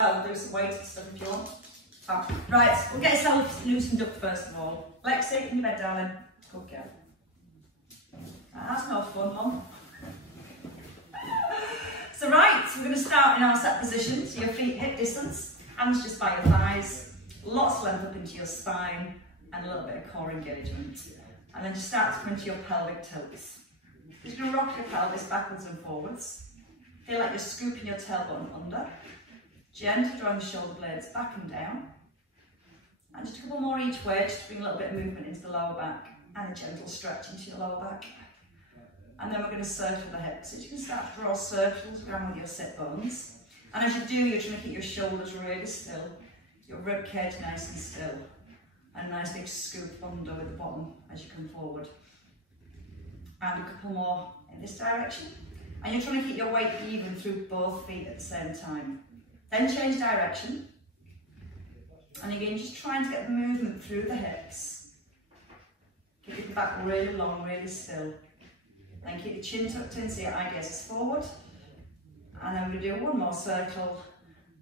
I'll do some weights and stuff if you want. Oh. Right, we'll get yourself loosened up first of all. Lexi, in your bed, darling. Good girl. That's no fun, Mum. So right, we're going to start in our set position. So your feet hip distance, hands just by your thighs, lots of length up into your spine, and a little bit of core engagement. And then just start to come into your pelvic tilts. You're going to rock your pelvis backwards and forwards. Feel like you're scooping your tailbone under. Gently drawing the shoulder blades back and down. And just a couple more each way, just to bring a little bit of movement into the lower back and a gentle stretch into your lower back. And then we're going to circle the hips. So you can start to draw circles around with your sit bones. And as you do, you're trying to keep your shoulders really still, your rib cage nice and still. And a nice big scoop under with the bottom as you come forward. And a couple more in this direction. And you're trying to keep your weight even through both feet at the same time. Then change direction. And again, just trying to get the movement through the hips. Keep the back really long, really still. Then keep the chin tucked in so your eye gaze is forward. And then we're going to do one more circle.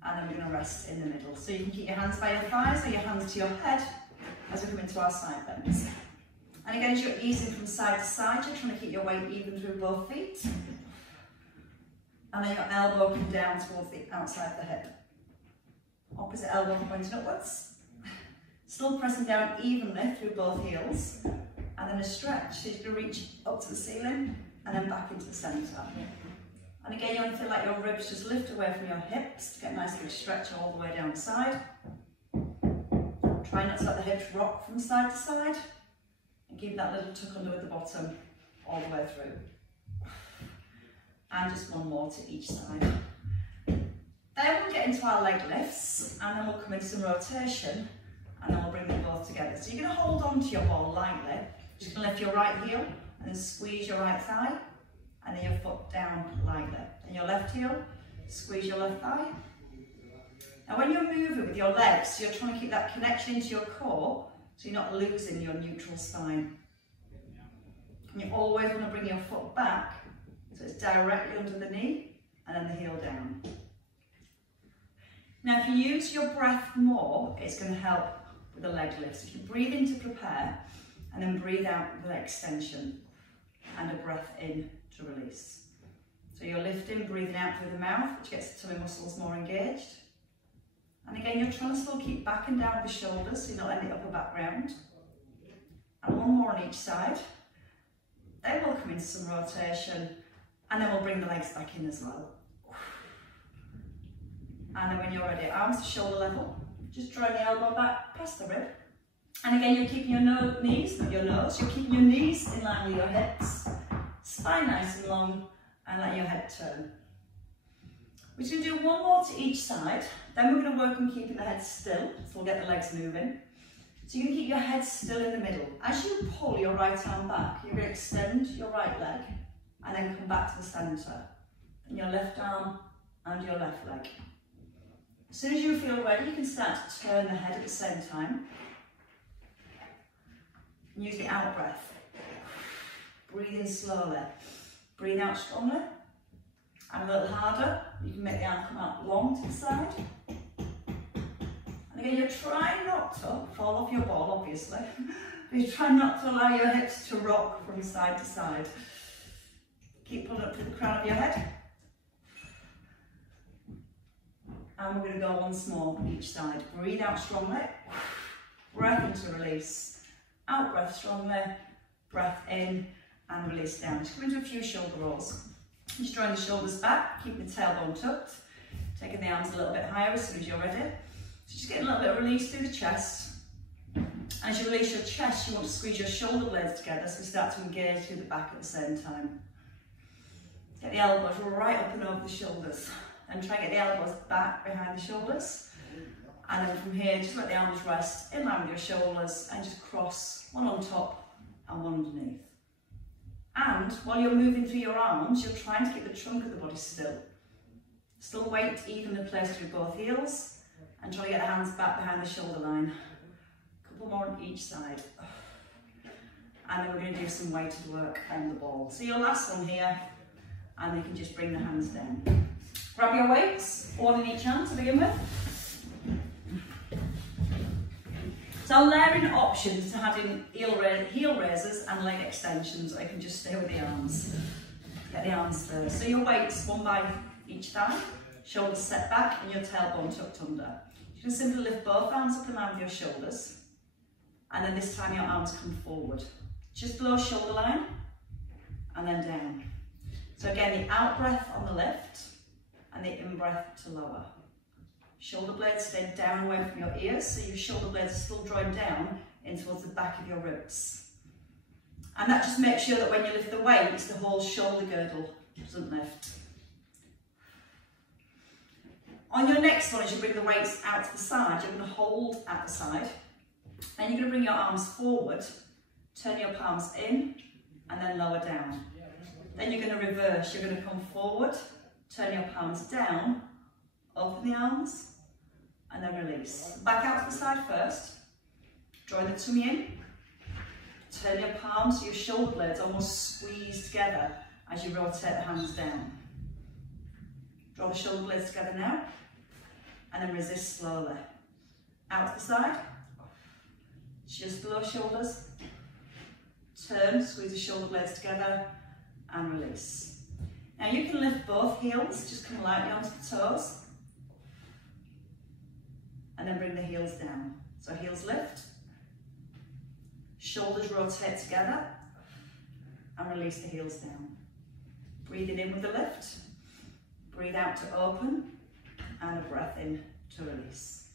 And then we're going to rest in the middle. So you can keep your hands by your thighs or your hands to your head as we come into our side bends. And again, as you're easing from side to side, you're trying to keep your weight even through both feet. And then your elbow come down towards the outside of the hip. Opposite elbow pointing upwards. Still pressing down evenly through both heels. And then a stretch, so you're going to reach up to the ceiling and then back into the centre. And again, you want to feel like your ribs just lift away from your hips to get a nice big stretch all the way down the side. Try not to let the hips rock from side to side. And keep that little tuck under with the bottom all the way through. And just one more to each side. Then we'll get into our leg lifts, and then we'll come into some rotation, and then we'll bring them both together. So you're going to hold on to your ball lightly. Just going to lift your right heel, and then squeeze your right thigh, and then your foot down lightly. And your left heel, squeeze your left thigh. Now when you're moving with your legs, you're trying to keep that connection into your core, so you're not losing your neutral spine. And you always want to bring your foot back, so it's directly under the knee, and then the heel down. Now if you use your breath more, it's going to help with the leg lifts. If you breathe in to prepare, and then breathe out with extension, and a breath in to release. So you're lifting, breathing out through the mouth, which gets the tummy muscles more engaged. And again, you're trying to still keep back and down with the shoulders, so you're not letting the upper back round. And one more on each side. Then we'll come into some rotation, and then we'll bring the legs back in as well. And then when you're ready, arms to shoulder level, just drawing the elbow back past the rib. And again, you're keeping your knees, not your nose, you're keeping your knees in line with your hips, spine nice and long, and let your head turn. We're just going to do one more to each side, then we're going to work on keeping the head still, so we'll get the legs moving. So you're going to keep your head still in the middle. As you pull your right arm back, you're going to extend your right leg, and then come back to the centre. And your left arm and your left leg. As soon as you feel ready, you can start to turn the head at the same time. And use the out breath. Breathe in slowly. Breathe out strongly. And a little harder. You can make the arm come out long to the side. And again, you're trying not to fall off your ball, obviously. But you're trying not to allow your hips to rock from side to side. Keep pulling up to the crown of your head. And we're going to go once more on each side. Breathe out strongly. Breath into release. Out breath strongly. Breath in and release down. Just come into a few shoulder rolls. Just drawing the shoulders back, keeping the tailbone tucked. Taking the arms a little bit higher as soon as you're ready. So just getting a little bit of release through the chest. As you release your chest, you want to squeeze your shoulder blades together so you start to engage through the back at the same time. Get the elbows right up and over the shoulders. And try to get the elbows back behind the shoulders. And then from here, just let the arms rest in line with your shoulders and just cross one on top and one underneath. And while you're moving through your arms, you're trying to keep the trunk of the body still. Still weight evenly placed through both heels and try to get the hands back behind the shoulder line. A couple more on each side. And then we're going to do some weighted work on the ball. So your last one here, and you can just bring the hands down. Grab your weights, one in each hand to begin with. So layering options to adding heel raisers and leg extensions, or you can just stay with the arms. Get the arms first. So your weights, one by each thigh, shoulders set back and your tailbone tucked under. You can simply lift both arms up in line with your shoulders, and then this time your arms come forward. Just below shoulder line, and then down. So again, the out breath on the lift, and the in breath to lower. Shoulder blades stay down away from your ears, so your shoulder blades are still drawing down in towards the back of your ribs. And that just makes sure that when you lift the weights, the whole shoulder girdle doesn't lift. On your next one, as you bring the weights out to the side, you're going to hold at the side. And you're going to bring your arms forward, turn your palms in, and then lower down. Then you're going to reverse. You're going to come forward, turn your palms down, open the arms, and then release. Back out to the side first. Draw the tummy in. Turn your palms so your shoulder blades almost squeeze together as you rotate the hands down. Draw the shoulder blades together now, and then resist slowly. Out to the side, just below shoulders. Turn, squeeze the shoulder blades together, and release. Now you can lift both heels, just come lightly onto the toes, and then bring the heels down. So heels lift, shoulders rotate together, and release the heels down. Breathing in with the lift, breathe out to open, and a breath in to release.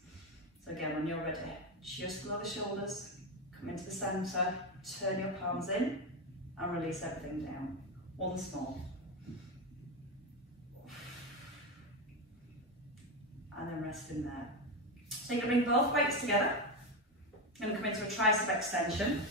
So again, when you're ready, just below the shoulders, come into the centre, turn your palms in, and release everything down. Once more. And then rest in there. So you can bring both weights together. You're going to come into a tricep extension.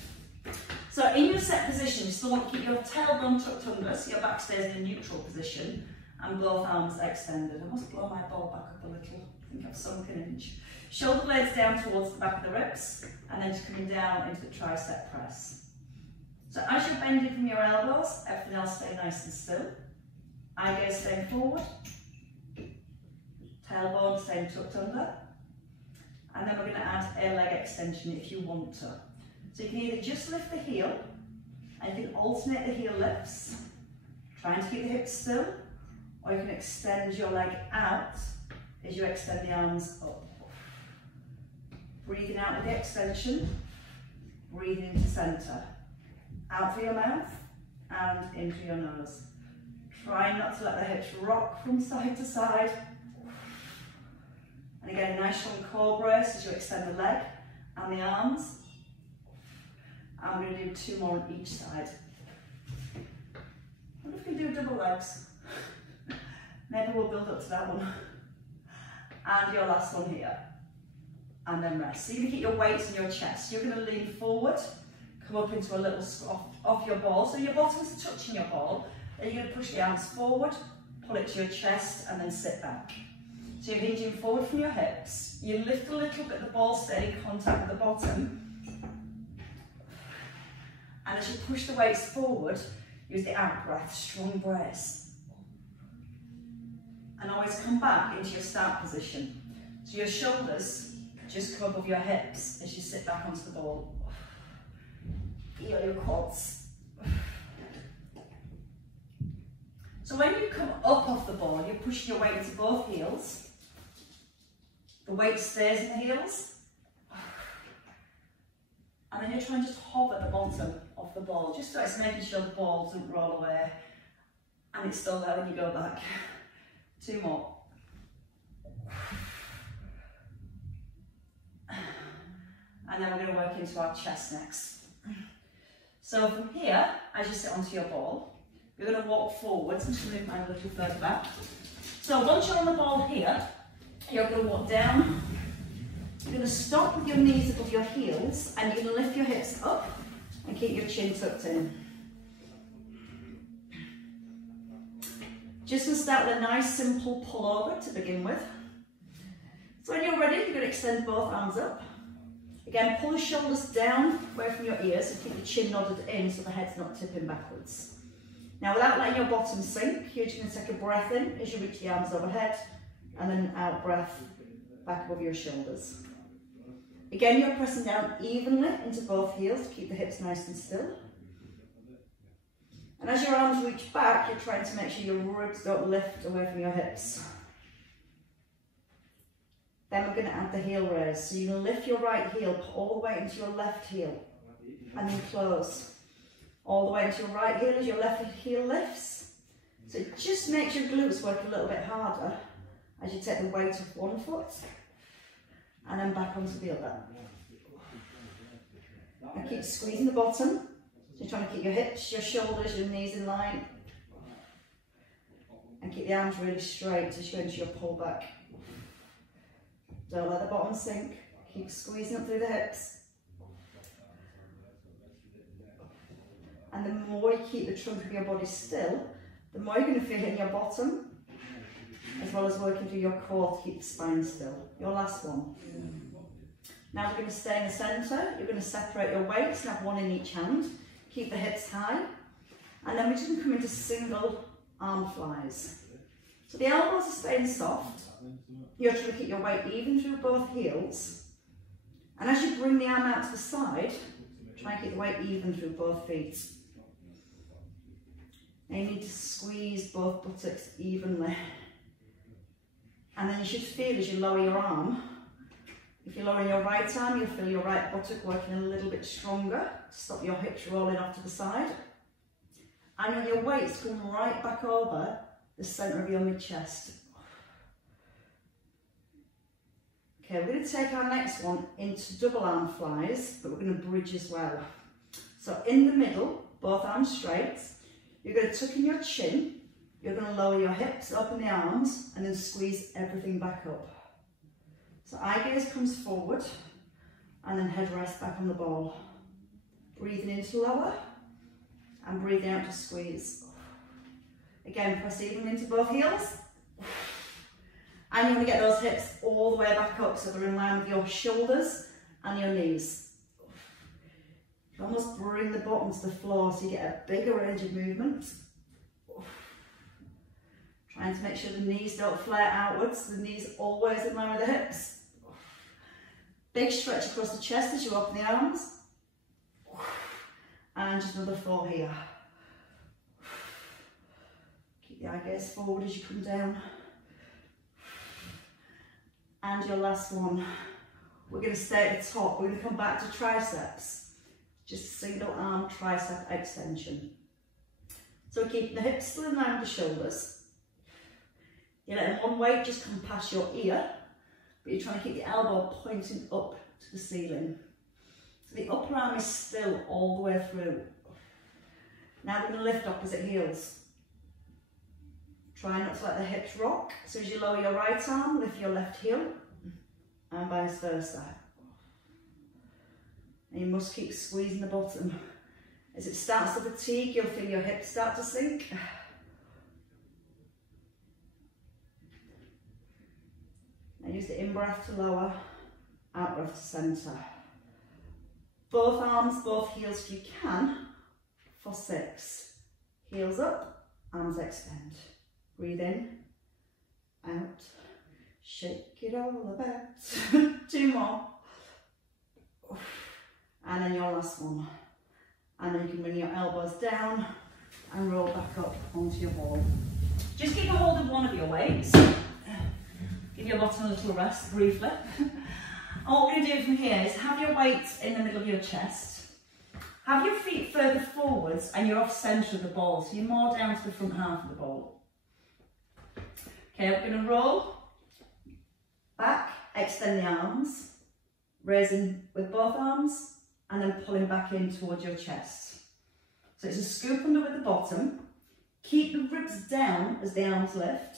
So in your set position, you still want to keep your tailbone tucked under, so your back stays in a neutral position, and both arms extended. I must blow my ball back up a little. I think I've sunk an inch. Shoulder blades down towards the back of the ribs, and then just coming down into the tricep press. So as you're bending from your elbows, everything else stay nice and still. Eye gaze staying forward. Tailbone staying tucked under. And then we're going to add a leg extension if you want to. So you can either just lift the heel, and you can alternate the heel lifts, trying to keep the hips still, or you can extend your leg out as you extend the arms up. Breathing out with the extension, breathing into centre. Out through your mouth and in through your nose. Try not to let the hips rock from side to side. And again, nice strong core brace as you extend the leg and the arms. And we're going to do 2 more on each side. I wonder if we can do double legs. Maybe we'll build up to that one. And your last one here. And then rest. So you're going to keep your weights in your chest. You're going to lean forward, come up into a little squat off your ball. So your bottom's touching your ball. Then you're going to push the arms forward, pull it to your chest, and then sit back. So you're hinging forward from your hips. You lift a little bit, the ball stay in contact with the bottom. And as you push the weights forward, use the out breath, strong brace. And always come back into your start position. So your shoulders just come above your hips as you sit back onto the ball. Feel your quads. So when you come up off the ball, you're pushing your weight into both heels. The weight stays in the heels. And then you're trying to just hover the bottom of the ball, just so it's making sure the ball doesn't roll away. And it's still there when you go back. 2 more. And then we're going to work into our chest next. So from here, as you sit onto your ball, you're going to walk forwards. I'm just going to move mine a little further back. So once you're on the ball here, you're going to walk down. You're going to stop with your knees above your heels, and you're going to lift your hips up and keep your chin tucked in. Just going to start with a nice simple pull over to begin with. So when you're ready, you're going to extend both arms up. Again, pull the shoulders down away from your ears and keep the chin nodded in so the head's not tipping backwards. Now without letting your bottom sink, you're just going to take a breath in as you reach the arms overhead, and then out breath back above your shoulders. Again, you're pressing down evenly into both heels to keep the hips nice and still. And as your arms reach back, you're trying to make sure your ribs don't lift away from your hips. Then we're going to add the heel raise. So you can lift your right heel, put all the way into your left heel, and then close. All the way into your right heel as your left heel lifts. So it just makes your glutes work a little bit harder as you take the weight off one foot and then back onto the other. And keep squeezing the bottom. So you're trying to keep your hips, your shoulders, your knees in line. And keep the arms really straight as you go into your pull back. Don't let the bottom sink. Keep squeezing up through the hips. And the more you keep the trunk of your body still, the more you're going to feel it in your bottom, as well as working through your core to keep the spine still. Your last one. Now we're going to stay in the centre. You're going to separate your weights and have one in each hand. Keep the hips high. And then we're just going to come into single arm flies. So the elbows are staying soft. You're trying to keep your weight even through both heels. And as you bring the arm out to the side, try and keep the weight even through both feet. Now you need to squeeze both buttocks evenly. And then you should feel as you lower your arm. If you're lowering your right arm, you'll feel your right buttock working a little bit stronger to stop your hips rolling off to the side. And then your weights come right back over the centre of your mid-chest. Okay, we're going to take our next one into double arm flies, but we're going to bridge as well. So in the middle, both arms straight, you're going to tuck in your chin, you're going to lower your hips, open the arms, and then squeeze everything back up. So eye gaze comes forward, and then head rests back on the ball. Breathing in to lower, and breathing out to squeeze. Again, press even into both heels. And you want to get those hips all the way back up so they're in line with your shoulders and your knees. You almost bring the bottom to the floor so you get a bigger range of movement. Trying to make sure the knees don't flare outwards, the knees always in line with the hips. Big stretch across the chest as you open the arms. And just another 4 here. Keep the eye gaze forward as you come down. And your last one. We're going to stay at the top. We're going to come back to triceps. Just single arm tricep extension. So we're keeping the hips still in line with the shoulders. You're letting one weight just come past your ear, but you're trying to keep the elbow pointing up to the ceiling. So the upper arm is still all the way through. Now we're going to lift opposite heels. Try not to let the hips rock. So as you lower your right arm, lift your left heel, and vice versa. And you must keep squeezing the bottom. As it starts to fatigue, you'll feel your hips start to sink. And use the in-breath to lower, out-breath to centre. Both arms, both heels if you can, for 6. Heels up, arms extend. Breathe in, out, shake it all about. 2 more. And then your last one. And then you can bring your elbows down and roll back up onto your ball. Just keep a hold of one of your weights. Give your bottom a little rest briefly. And what we're going to do from here is have your weight in the middle of your chest. Have your feet further forwards and you're off centre of the ball, so you're more down to the front half of the ball. Okay, we're going to roll back, extend the arms, raising with both arms, and then pulling back in towards your chest. So it's a scoop under with the bottom. Keep the ribs down as the arms lift,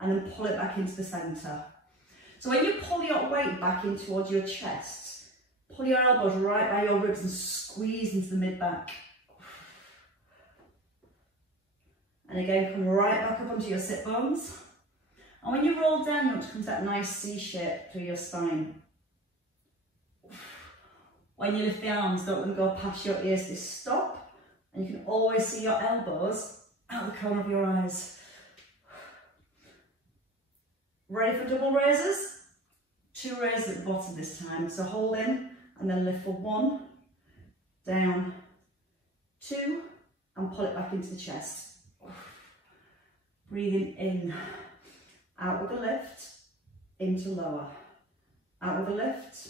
and then pull it back into the centre. So when you pull your weight back in towards your chest, pull your elbows right by your ribs and squeeze into the mid-back. And again, come right back up onto your sit bones. And when you roll down, you want to come to that nice C shape through your spine. When you lift the arms, don't let them go past your ears. Just stop And you can always see your elbows out the corner of your eyes. Ready for double raises? 2 raises at the bottom this time. So hold in and then lift for 1, down, 2, and pull it back into the chest. Breathing in, out with the lift, into lower. Out with the lift,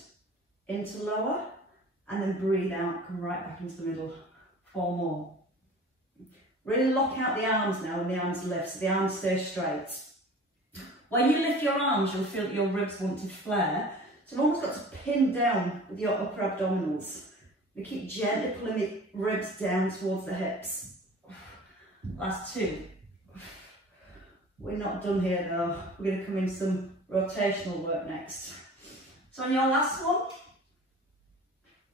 into lower, and then breathe out, come right back into the middle. 4 more. Really lock out the arms now when the arms lift, so the arms stay straight. When you lift your arms, you'll feel that your ribs want to flare, so you've almost got to pin down with your upper abdominals. You keep gently pulling the ribs down towards the hips. Last 2. We're not done here though. We're going to come in some rotational work next. So on your last one,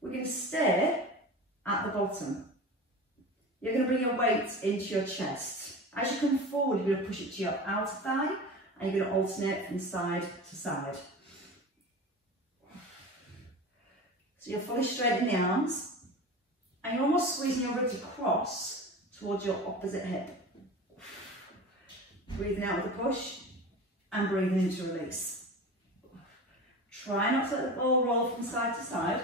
we're going to stay at the bottom. You're going to bring your weight into your chest. As you come forward, you're going to push it to your outer thigh, and you're going to alternate from side to side. So you're fully straight in the arms, and you're almost squeezing your ribs across towards your opposite hip. Breathing out with a push, and breathing into release. Try not to let the ball roll from side to side.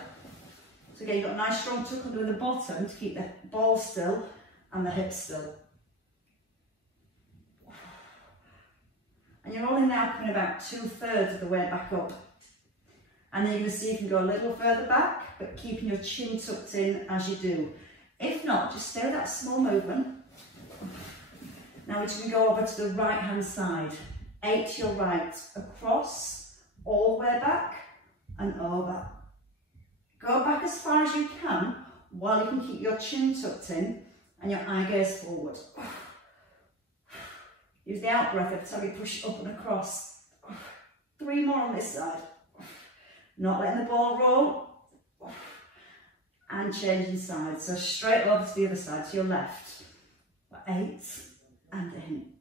So again, you've got a nice strong tuck under the bottom to keep the ball still and the hips still. And you're only now coming about 2/3 of the way back up. And then you're going to see you can go a little further back, but keeping your chin tucked in as you do. If not, just stay with that small movement. Now we're just going to go over to the right hand side. 8 to your right, across, all the way back, and over. Go back as far as you can, while you can keep your chin tucked in, and your eye gaze forward. Use the out breath every time you push up and across. 3 more on this side. Not letting the ball roll. And changing sides. So straight over to the other side, to your left. 8, and in.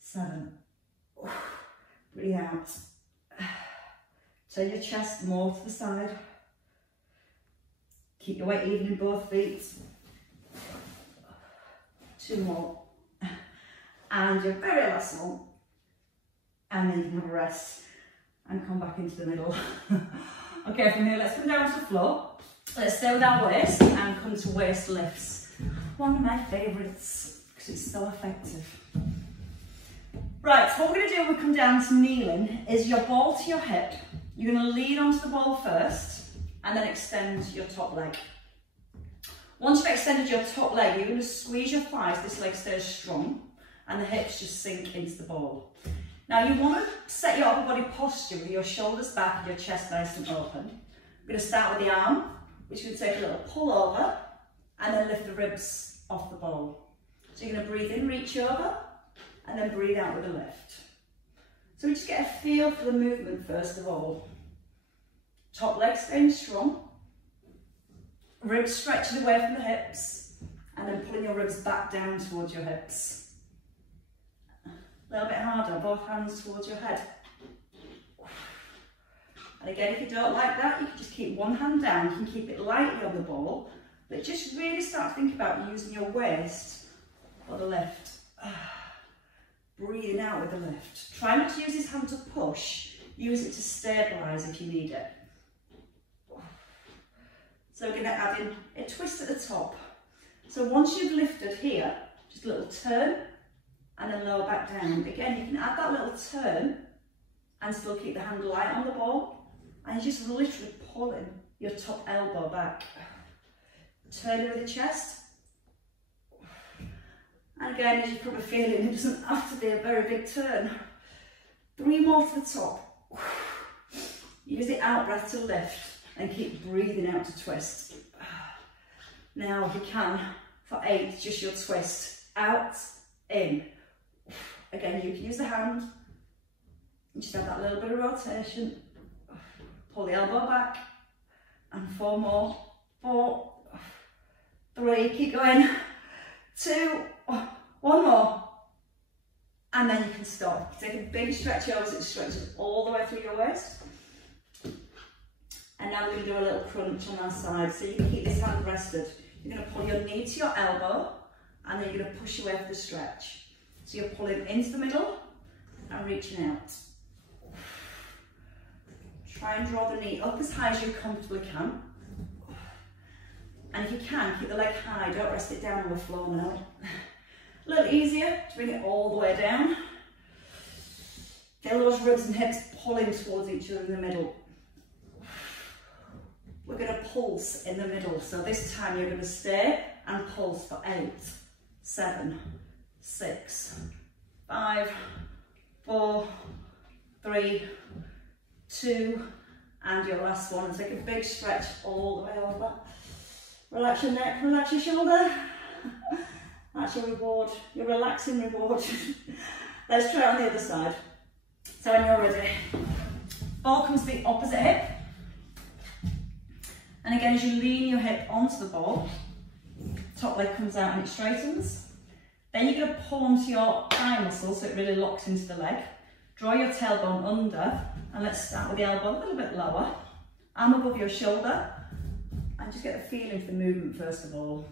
7. Breathe out. Turn your chest more to the side. Keep your weight even in both feet. 2 more. And your very last one. And then you can have a rest and come back into the middle. Okay, from here, let's come down to the floor. Let's stay with our waist and come to waist lifts. One of my favourites, because it's so effective. Right, so what we're going to do when we come down to kneeling is your ball to your hip. You're going to lean onto the ball first and then extend your top leg. Once you've extended your top leg, you're going to squeeze your thighs, this leg stays strong, and the hips just sink into the ball. Now you want to set your upper body posture with your shoulders back and your chest nice and open. We're going to start with the arm, which is going to take a little pull over, and then lift the ribs off the ball. So you're going to breathe in, reach over, and then breathe out with a lift. So we just get a feel for the movement first of all. Top leg staying strong, ribs stretching away from the hips, and then pulling your ribs back down towards your hips. A little bit harder, both hands towards your head. And again, if you don't like that, you can just keep one hand down. You can keep it lightly on the ball, but just really start to think about using your waist for the lift. Breathing out with the lift. Try not to use this hand to push. Use it to stabilise if you need it. So we're going to add in a twist at the top. So once you've lifted here, just a little turn and then lower back down. Again, you can add that little turn and still keep the hand light on the ball. And you're just literally pulling your top elbow back. Turn it with the chest. And again, as you're probably feeling, it doesn't have to be a very big turn. 3 more to the top. Use the out breath to lift and keep breathing out to twist. Now, if you can, for 8, just your twist. Out, in. Again, you can use the hand. Just add that little bit of rotation. Pull the elbow back. And 4 more. 4, 3, keep going. 2, 1 more. And then you can stop. Take a big stretch over so it stretches all the way through your waist. And now we're going to do a little crunch on our side. So you can keep this hand rested. You're going to pull your knee to your elbow, and then you're going to push away for the stretch. So you're pulling into the middle and reaching out. Try and draw the knee up as high as you comfortably can. And if you can, keep the leg high, don't rest it down on the floor now. A little easier to bring it all the way down. Feel those ribs and hips pulling towards each other in the middle. We're going to pulse in the middle. So this time you're going to stay and pulse for 8, 7, 6, 5, 4, 3, 2, and your last one. And take a big stretch all the way over. Relax your neck, relax your shoulder. That's your reward, your relaxing reward. Let's try it on the other side. So when you're ready, ball comes to the opposite hip. And again, as you lean your hip onto the ball, top leg comes out and it straightens. Then you're going to pull onto your thigh muscle so it really locks into the leg. Draw your tailbone under, and let's start with the elbow a little bit lower, arm above your shoulder, and just get a feeling for the movement first of all.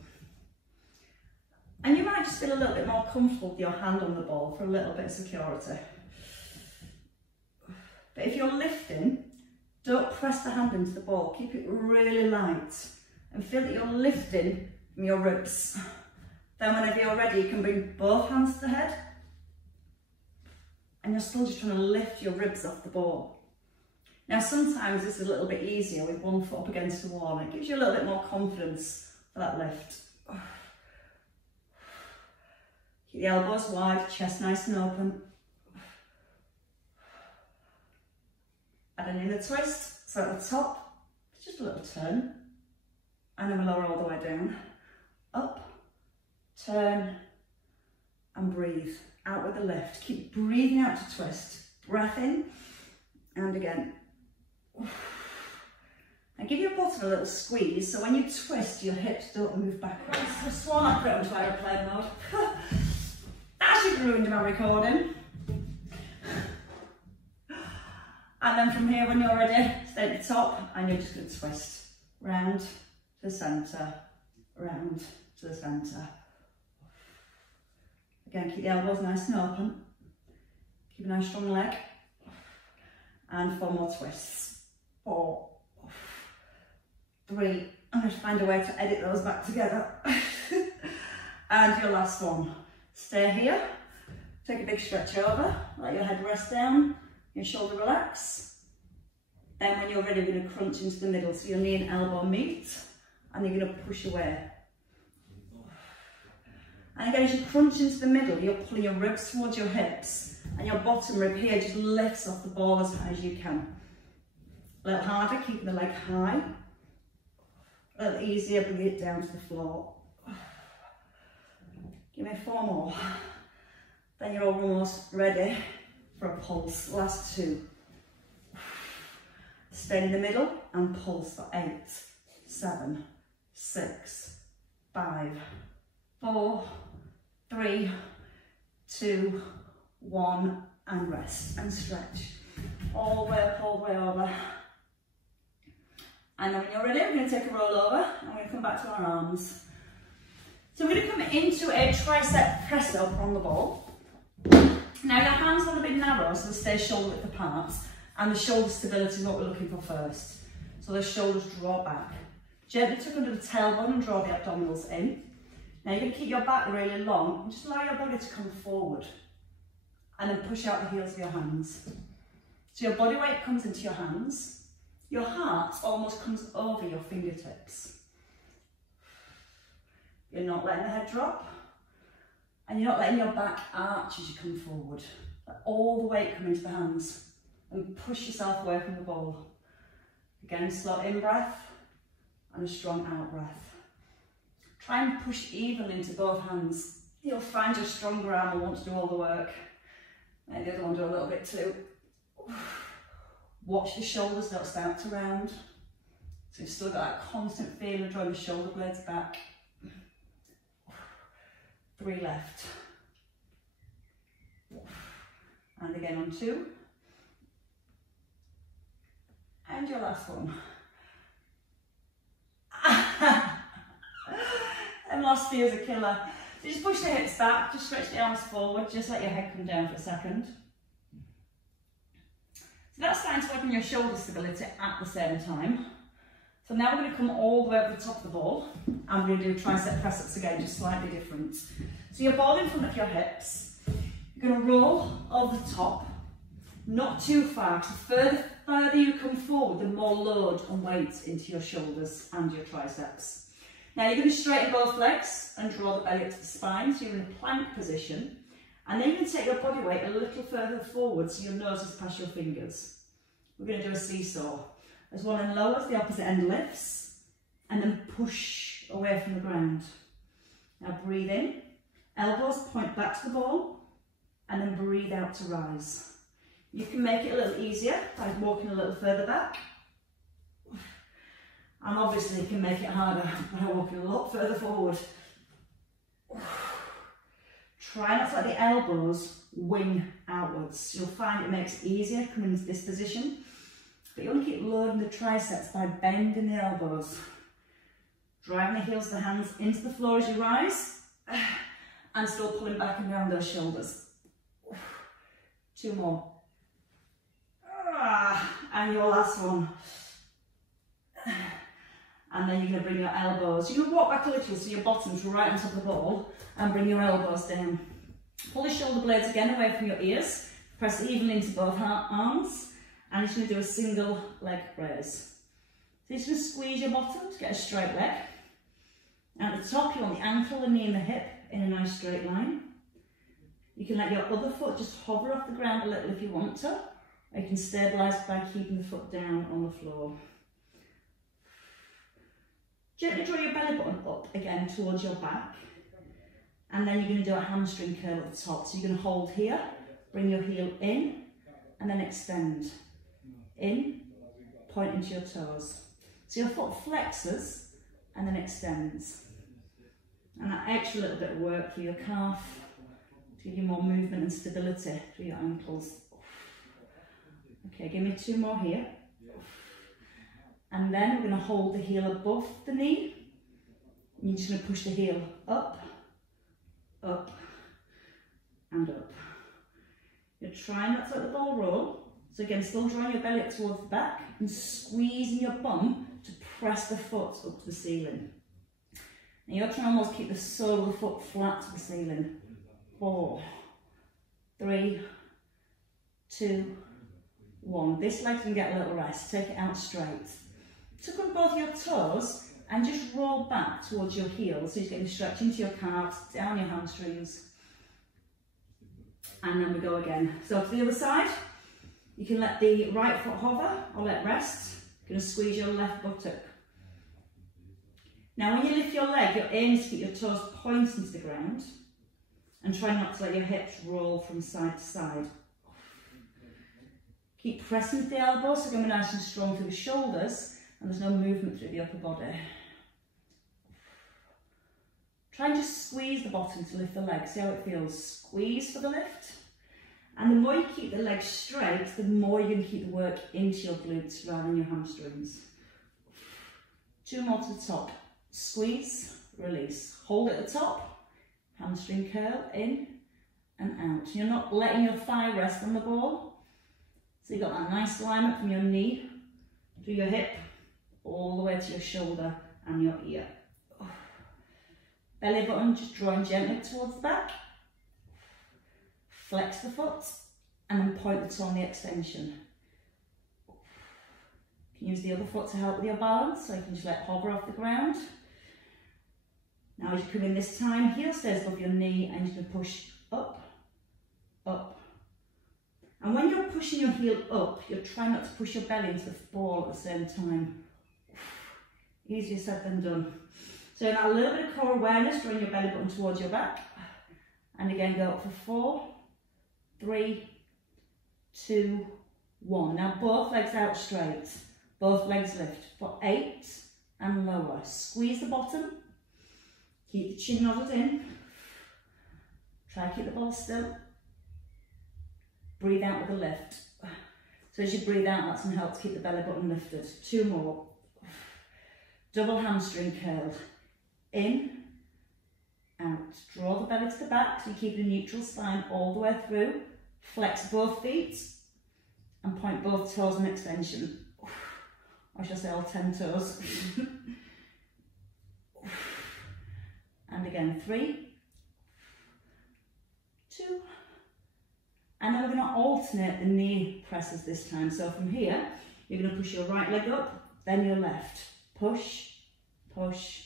And you might just feel a little bit more comfortable with your hand on the ball for a little bit of security. But if you're lifting, don't press the hand into the ball. Keep it really light and feel that you're lifting from your ribs. Then whenever you're ready, you can bring both hands to the head and you're still just trying to lift your ribs off the ball. Now sometimes this is a little bit easier with one foot up against the wall and it gives you a little bit more confidence for that lift. Keep the elbows wide, chest nice and open. Add an inner twist, so at the top, it's just a little turn. And then we lower all the way down. Up, turn, and breathe. Out with the lift. Keep breathing out to twist. Breath in, and again. And give your bottom a little squeeze, so when you twist, your hips don't move backwards. I've sworn I put it onto aeroplane mode. That should have ruined my recording. And then from here, when you're ready, stay at the top and you're just going to twist. Round to the centre, round to the centre. Again, keep the elbows nice and open. Keep a nice strong leg. And 4 more twists. 4, 3, I'm going to find a way to edit those back together. And your last one. Stay here, take a big stretch over, let your head rest down, your shoulder relax. Then when you're ready, we're going to crunch into the middle, so your knee and elbow meet, and you're going to push away. And again, as you crunch into the middle, you're pulling your ribs towards your hips, and your bottom rib here just lifts off the ball as high as you can. A little harder, keeping the leg high. A little easier, bring it down to the floor. Give me 4 more. Then you're almost ready for a pulse. Last 2. Stay in the middle and pulse for 8, 7, 6, 5, 4, 3, 2, 1, and rest and stretch. All the way up, all the way over. And then when you're ready, we're going to take a roll over and we're going to come back to our arms. So we're going to come into a tricep press up on the ball. Now your hands want to be narrow so they stay shoulder width apart, and the shoulder stability is what we're looking for first. So the shoulders draw back. Gently tuck under the tailbone and draw the abdominals in. Now you're going to keep your back really long and just allow your body to come forward. And then push out the heels of your hands. So your body weight comes into your hands. Your heart almost comes over your fingertips. You're not letting the head drop, and you're not letting your back arch as you come forward. Let all the weight come into the hands and push yourself away from the ball. Again, slow in breath and a strong out breath. Try and push evenly into both hands. You'll find your stronger arm will want to do all the work. And the other one do a little bit too. Watch the shoulders, don't start to round. So you've still got that constant feeling of drawing the shoulder blades back. 3 left. And again on 2. And your last one. velocity is a killer. So just push the hips back, just stretch the arms forward, just let your head come down for a second. So that's starting to work on your shoulder stability at the same time. So now we're going to come all the way over the top of the ball, and we're going to do tricep press-ups again, just slightly different. So your ball in front of your hips, you're going to roll over the top, not too far, because the further you come forward, the more load and weight into your shoulders and your triceps. Now you're going to straighten both legs and draw the belly up to the spine, so you're in a plank position. And then you're going to take your body weight a little further forward so your nose is past your fingers. We're going to do a seesaw. As one end lowers, the opposite end lifts, and then push away from the ground. Now breathe in, elbows point back to the ball, and then breathe out to rise. You can make it a little easier by walking a little further back. And obviously you can make it harder by walking a lot further forward. Try not to let the elbows wing outwards. You'll find it makes it easier coming into this position. But you want to keep loading the triceps by bending the elbows. Driving the heels of the hands into the floor as you rise. And still pulling back and down those shoulders. 2 more. And your last one. And then you're going to bring your elbows. You're going to walk back a little so your bottom's right on top of the ball and bring your elbows down. Pull the shoulder blades again away from your ears. Press evenly into both arms. And you're just going to do a single leg raise. So you're just going to squeeze your bottom to get a straight leg. At the top, you want the ankle, the knee and the hip in a nice straight line. You can let your other foot just hover off the ground a little if you want to. Or you can stabilise by keeping the foot down on the floor. Gently draw your belly button up again towards your back. And then you're going to do a hamstring curl at the top. So you're going to hold here, bring your heel in, and then extend. In, point into your toes. So your foot flexes and then extends. And that extra little bit of work for your calf to give you more movement and stability through your ankles. Okay, give me 2 more here. And then we're going to hold the heel above the knee. And you're just going to push the heel up, up, and up. You're trying not to let the ball roll. So again, still drawing your belly up towards the back and squeezing your bum to press the foot up to the ceiling. And you're trying to almost keep the sole of the foot flat to the ceiling. 4, 3, 2, 1. This leg can get a little rest. Take it out straight. Tuck on both your toes and just roll back towards your heels. So you're getting stretch into your calves, down your hamstrings. And then we go again. So to the other side. You can let the right foot hover or let rest. You're going to squeeze your left buttock. Now when you lift your leg, your aim is to keep your toes pointing to the ground and try not to let your hips roll from side to side. Keep pressing with the elbows, so going nice and strong through the shoulders and there's no movement through the upper body. Try and just squeeze the bottom to lift the leg. See how it feels. Squeeze for the lift. And the more you keep the legs straight, the more you're going to keep the work into your glutes rather than your hamstrings. 2 more to the top. Squeeze, release. Hold at the top. Hamstring curl, in and out. You're not letting your thigh rest on the ball. So you've got that nice alignment from your knee to your hip, all the way to your shoulder and your ear. Belly button just drawing gently towards the back. Flex the foot and then point the toe on the extension. You can use the other foot to help with your balance, so you can just let it hover off the ground. Now as you come in this time, heel stays above your knee and you're going to push up, up. And when you're pushing your heel up, you're trying not to push your belly into the ball at the same time. Easier said than done. So now a little bit of core awareness, drawing your belly button towards your back. And again, go up for 4, 3, 2, 1. Now both legs out straight. Both legs lift for 8 and lower. Squeeze the bottom. Keep the chin nodded in. Try to keep the ball still. Breathe out with a lift. So as you breathe out, that's going to help to keep the belly button lifted. 2 more. Double hamstring curl. In out. Draw the belly to the back so you keep a neutral spine all the way through. Flex both feet and point both toes in extension. Or shall I say all 10 toes. And again, 3, 2, and then we're going to alternate the knee presses this time. So from here, you're going to push your right leg up, then your left. Push, push,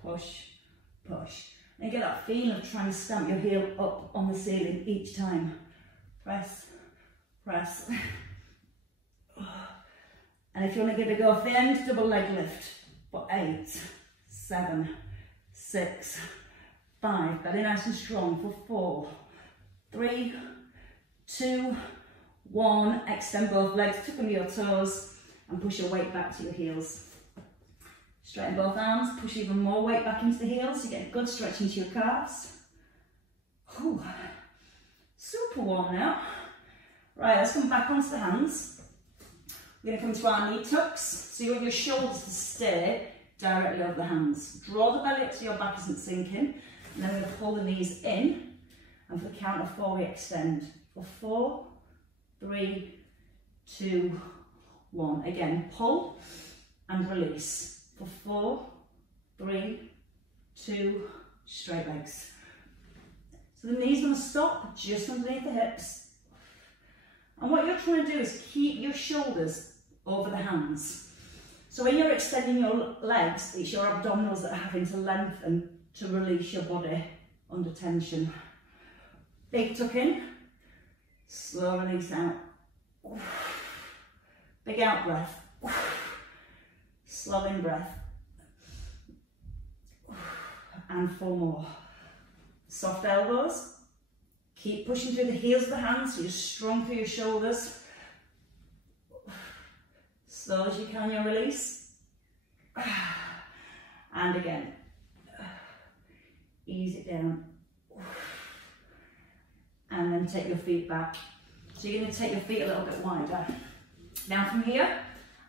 push, push. And get that feeling of trying to stamp your heel up on the ceiling each time. Press, press. And if you want to give it a go off the end, double leg lift for 8, 7, 6, 5, belly nice and strong for 4, 3, 2, 1, extend both legs, tuck under your toes and push your weight back to your heels. Straighten both arms, push even more weight back into the heels, you get a good stretch into your calves. Whew. Super warm now. Right, let's come back onto the hands. We're going to come to our knee tucks, so you want your shoulders to stay directly over the hands. Draw the belly up so your back isn't sinking, and then we're going to pull the knees in, and for the count of 4 we extend. For 4, 3, 2, 1. Again, pull and release. For 4, 3, 2, straight legs. So the knees going to stop just underneath the hips. And what you're trying to do is keep your shoulders over the hands. So when you're extending your legs, it's your abdominals that are having to lengthen to release your body under tension. Big tuck in, slow release out. Big out breath. Slow in breath. And 4 more. Soft elbows. Keep pushing through the heels of the hands so you're strong through your shoulders. Slow as you can, your release. And again. Ease it down. And then take your feet back. So you're going to take your feet a little bit wider. Now from here,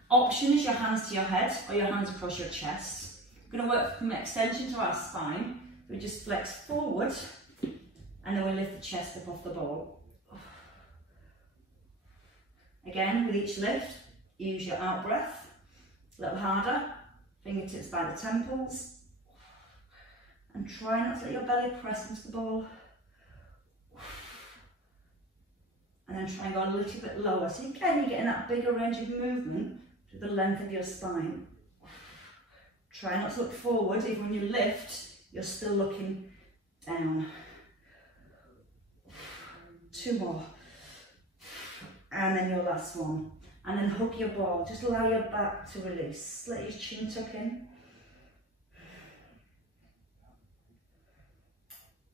option is your hands to your head or your hands across your chest. We're going to work from extension to our spine. We just flex forward and then we lift the chest up off the ball. Again, with each lift, use your out breath. A little harder. Fingertips by the temples. And try not to let your belly press into the ball. And then try and go a little bit lower. So again, you're getting that bigger range of movement to the length of your spine. Try not to look forward, even when you lift, you're still looking down. 2 more. And then your last one. And then hook your ball. Just allow your back to release. Let your chin tuck in.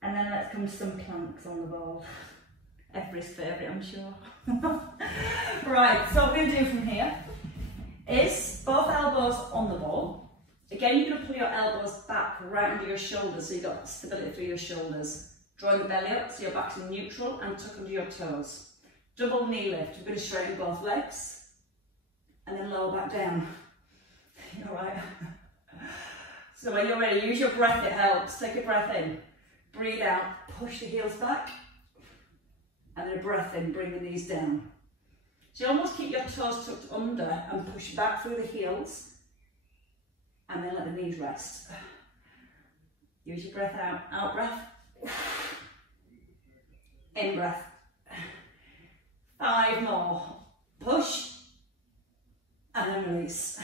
And then let's come to some planks on the ball. Everybody's favourite, I'm sure. Right, so what we're going to do from here is both elbows on the ball. Again, you're going to pull your elbows back right under your shoulders so you've got stability through your shoulders. Drawing the belly up so your back's in neutral and tuck under your toes. Double knee lift. We're going to straighten both legs and then lower back down. Alright? So when you're ready, use your breath, it helps. Take a breath in. Breathe out, push the heels back. And then a breath in, bring the knees down. So you almost keep your toes tucked under and push back through the heels. And then let the knees rest. Use your breath out. Out breath. In breath. 5 more. Push. And then release.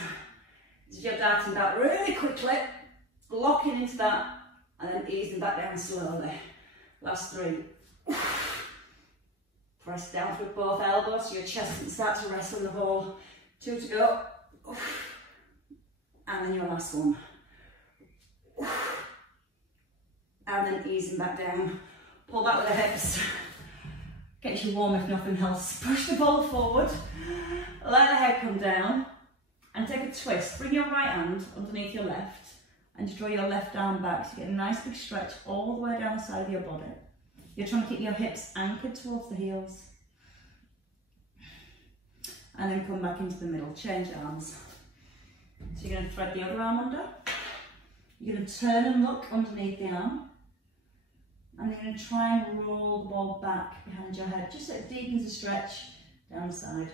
So you're darting back really quickly. Locking into that. And then easing back down slowly. Last 3. Press down through both elbows so your chest can start to rest on the ball. 2 to go. And then your last one. And then easing back down. Pull back with the hips. Gets you warm if nothing else. Push the ball forward. Let the head come down. And take a twist. Bring your right hand underneath your left. And just draw your left arm back so you get a nice big stretch all the way down the side of your body. You're trying to keep your hips anchored towards the heels. And then come back into the middle. Change arms. So you're going to thread the other arm under. You're going to turn and look underneath the arm. And then you're going to try and roll the ball back behind your head, just so it deepens the stretch down the side.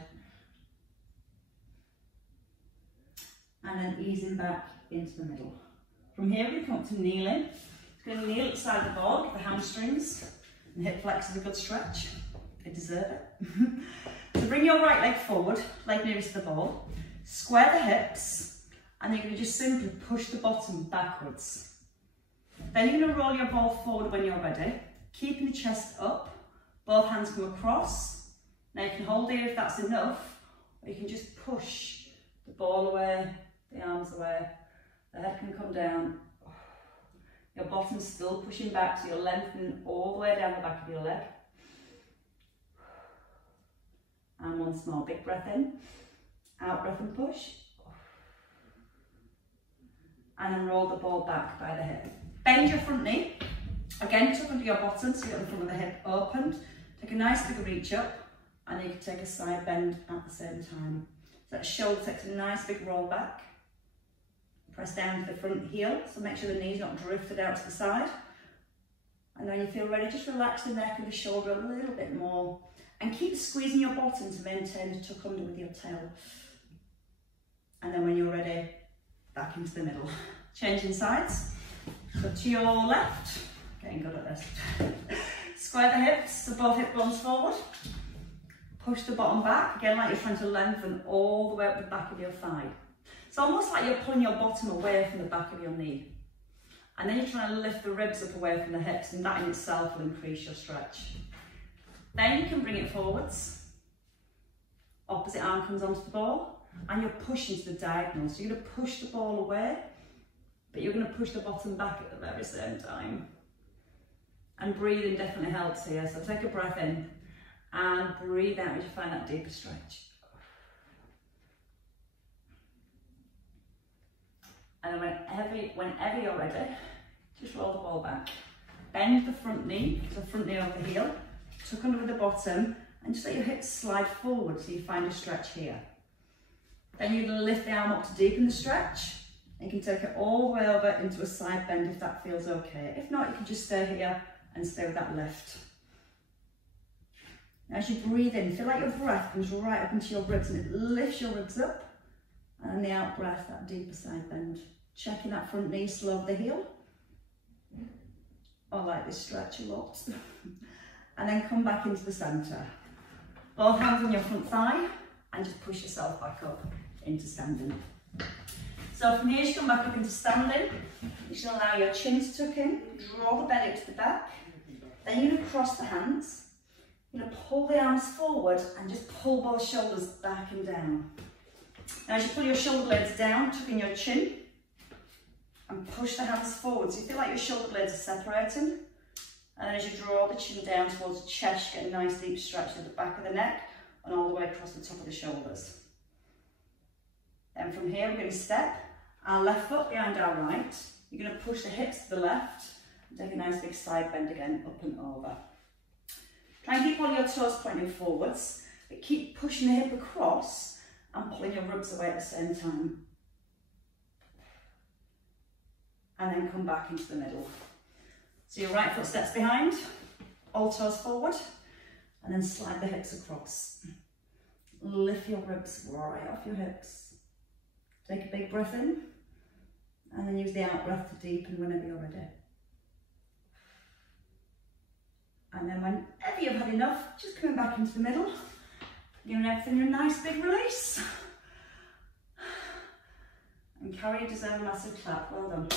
And then easing back into the middle. From here we come up to kneeling. It's going to kneel at the side of the ball, get the hamstrings, and hip flexors a good stretch. They deserve it. So bring your right leg forward, leg nearest to the ball, square the hips, and you're going to just simply push the bottom backwards. Then you're going to roll your ball forward when you're ready, keeping the chest up, both hands come across. Now you can hold here if that's enough, or you can just push the ball away, the arms away, the head can come down. Your bottom's still pushing back, so you're lengthening all the way down the back of your leg. And once more, big breath in, out breath and push. And then roll the ball back by the hip. Bend your front knee. Again, tuck under your bottom, so you got the front of the hip opened. Take a nice big reach up, and then you can take a side bend at the same time. So that shoulder takes a nice big roll back. Press down to the front heel, so make sure the knee's not drifted out to the side. And then you feel ready, just relax the neck and the shoulder a little bit more. And keep squeezing your bottom to maintain the tuck under with your tail. And then when you're ready, back into the middle. Changing sides. So to your left, getting good at this. Square the hips, so both hip bones forward. Push the bottom back, again like you're trying to lengthen all the way up the back of your thigh. It's almost like you're pulling your bottom away from the back of your knee. And then you're trying to lift the ribs up away from the hips, and that in itself will increase your stretch. Then you can bring it forwards. Opposite arm comes onto the ball, and you're pushing to the diagonal. So you're going to push the ball away, but you're going to push the bottom back at the very same time. And breathing definitely helps here. So take a breath in and breathe out as you find that deeper stretch. And then whenever you're ready, just roll the ball back. Bend the front knee, so front knee over the heel, tuck under with the bottom, and just let your hips slide forward so you find a stretch here. Then you're going to lift the arm up to deepen the stretch. And you can take it all the way over into a side bend if that feels okay. If not, you can just stay here and stay with that lift. Now as you breathe in, feel like your breath comes right up into your ribs and it lifts your ribs up. And the out breath, that deeper side bend. Checking that front knee slow over the heel. I like this stretch a lot. And then come back into the centre. Both hands on your front thigh and just push yourself back up into standing. So from here, you come back up into standing. You should allow your chin to tuck in, draw the belly up to the back. Then you're going to cross the hands. You're going to pull the arms forward and just pull both shoulders back and down. Now as you pull your shoulder blades down, tuck in your chin and push the hands forward. So you feel like your shoulder blades are separating. And then as you draw the chin down towards the chest, you get a nice deep stretch at the back of the neck and all the way across the top of the shoulders. Then from here, we're going to step our left foot behind our right. You're going to push the hips to the left and take a nice big side bend again, up and over. Try and keep all your toes pointing forwards, but keep pushing the hip across and pulling your ribs away at the same time. And then come back into the middle. So your right foot steps behind, all toes forward, and then slide the hips across. Lift your ribs right off your hips. Take a big breath in, and then use the out breath to deepen whenever you're ready. And then whenever you've had enough, just coming back into the middle, giving everything a nice big release. And carry, you deserve a massive clap. Well done.